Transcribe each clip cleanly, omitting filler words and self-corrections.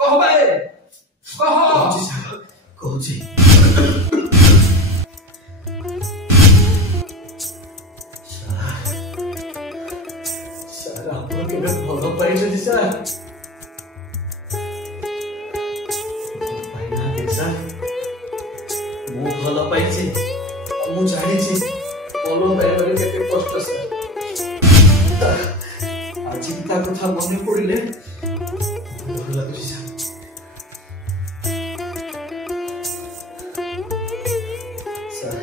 कह भाई कह कहुची सर आपण केबे भल पाइछथि सर पाइना के सर मु भल पाइछि मु जानिछि बोलो बेरे केते कष्ट सर आज ता कथा मने पड़िले भल लागुछि सर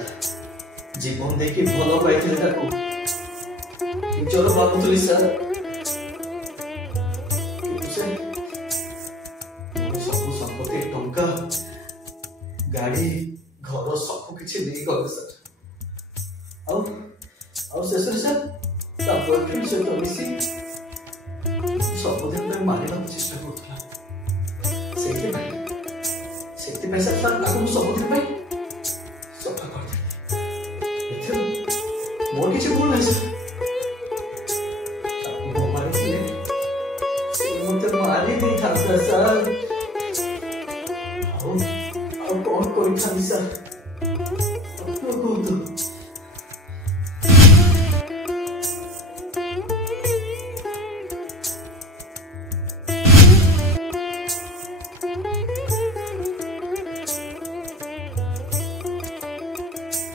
जीवन देखी भल पाई निजर भावुली सर सब संपत्ति टंका गाड़ी घर सब किसी नहीं गले सर शेष सर बॉयफ्रेंड सहित मिसी सबुदिन मारिबा चेष्टा करूला सर सबुदिन सफा कर मोर किसी भूल नहीं सर मारी नहीं था सर कौन कोई था सर